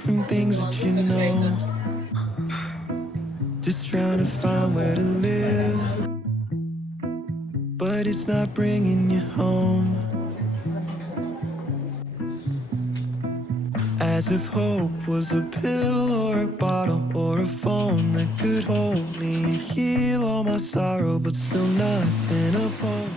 from things that you know. Just trying to find where to live, but it's not bringing you home. As if hope was a pill or a bottle or a phone that could hold me and heal all my sorrow, but still nothing uphold.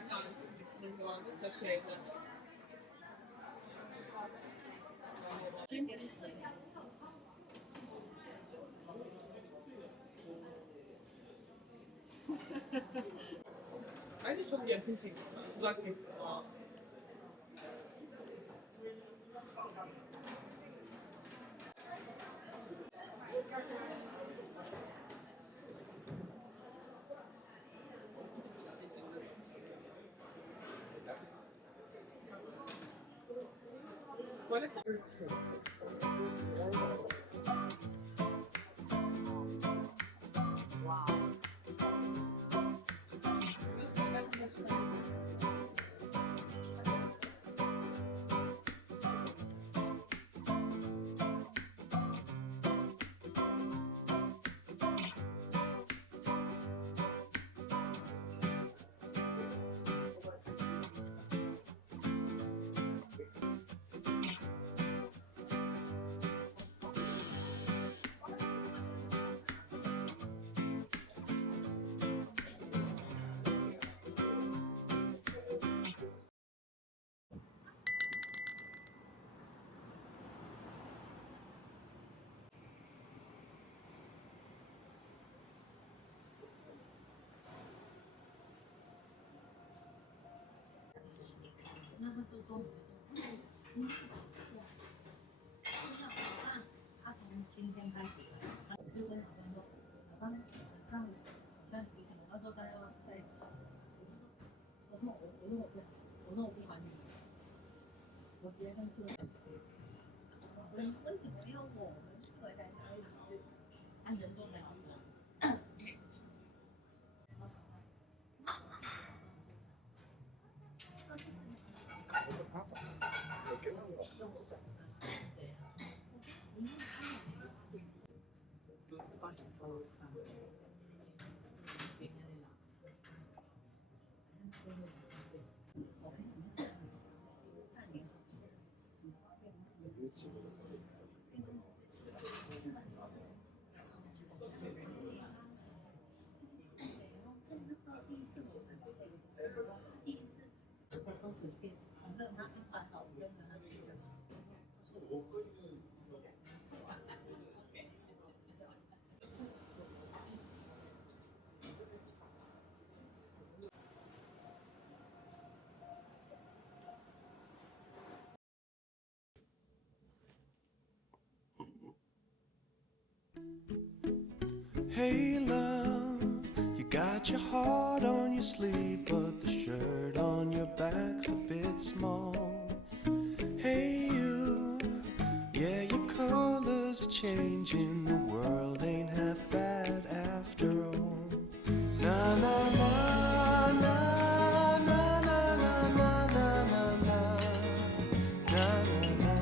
Ben de aynısını düşündüğüm zaman da taşı evler. Bence çok yakın çekim. Uzak çekim. Tuvalette Hey love, you got your heart on your sleeve, but the shirt on your back's a bit small. Hey you, yeah, your colors are changing, the world ain't half bad after all. Na na na na na na na na na na na na na.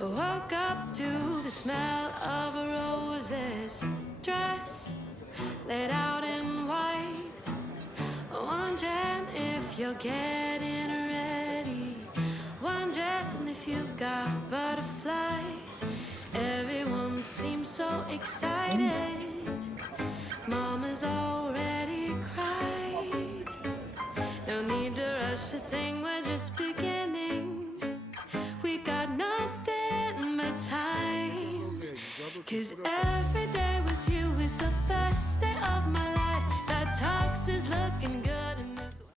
Woke up to the smell of a roses dress laid out in white. Wondering if you're getting ready. Wondering if you've got butterflies. Everyone seems so excited. Mama's already cried. No need to rush a thing, we're just beginning. We got nothing but time. 'Cause every day with you is the best day of my life. That tux is looking good in this way.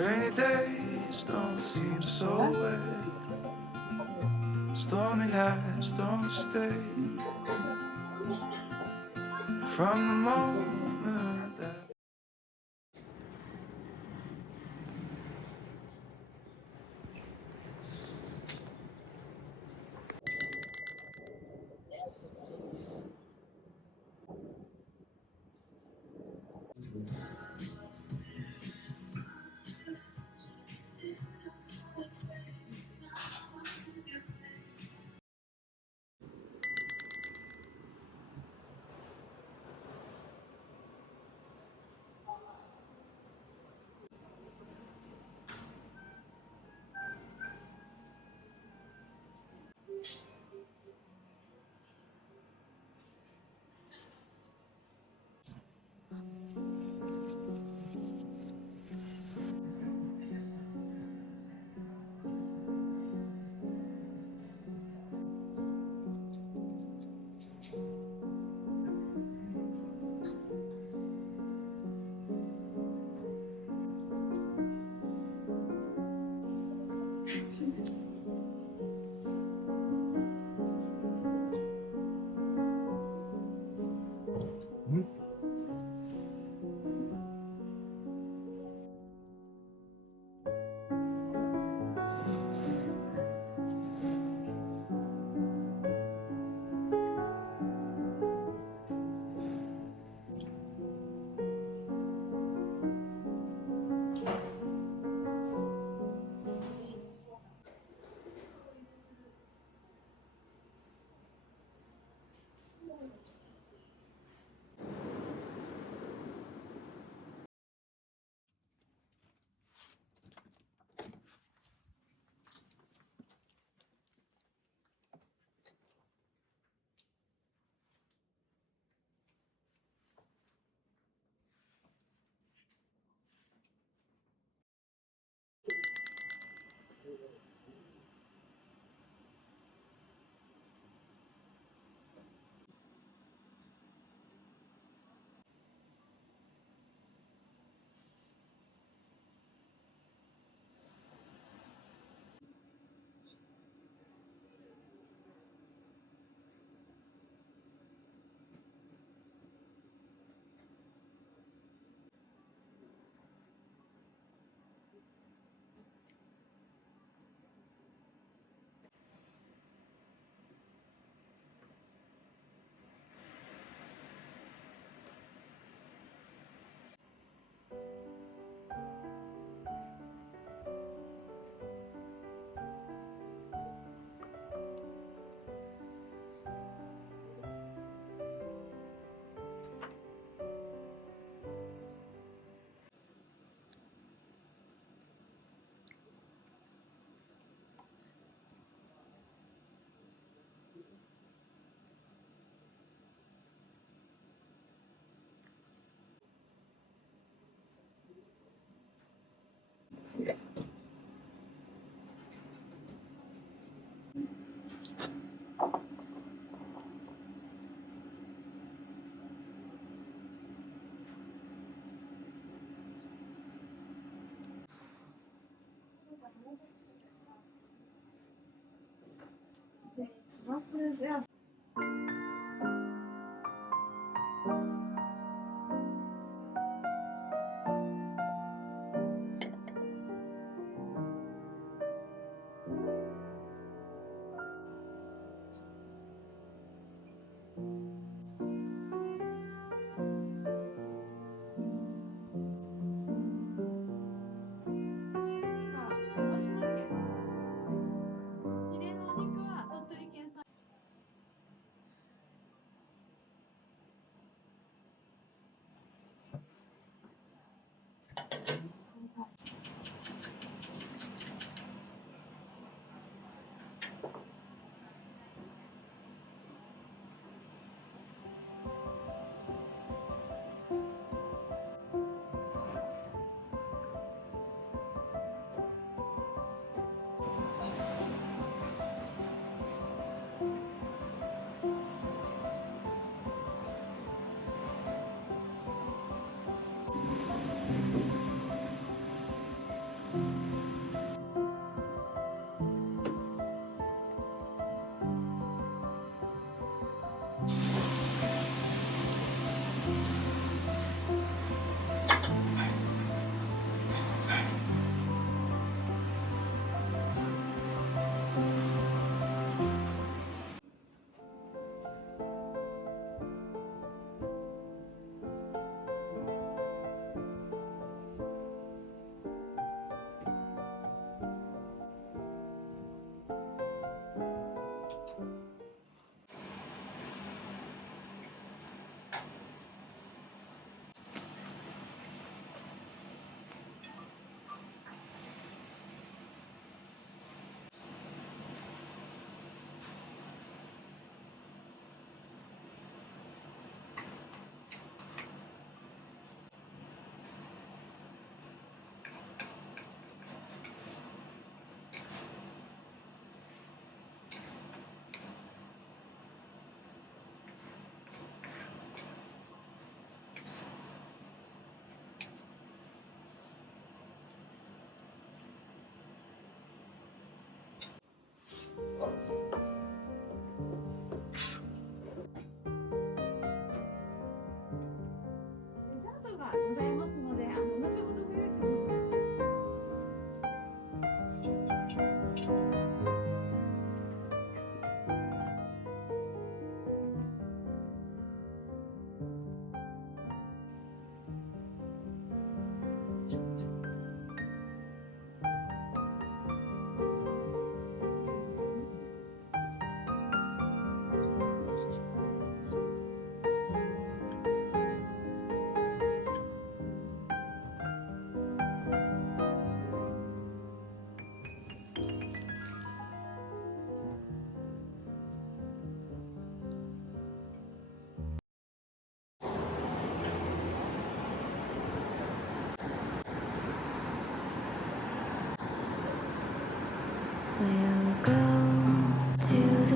Rainy days don't seem so wet. Stormy nights don't stay. From the moment that デザートがございますので、後ほどご用意します。We'll go to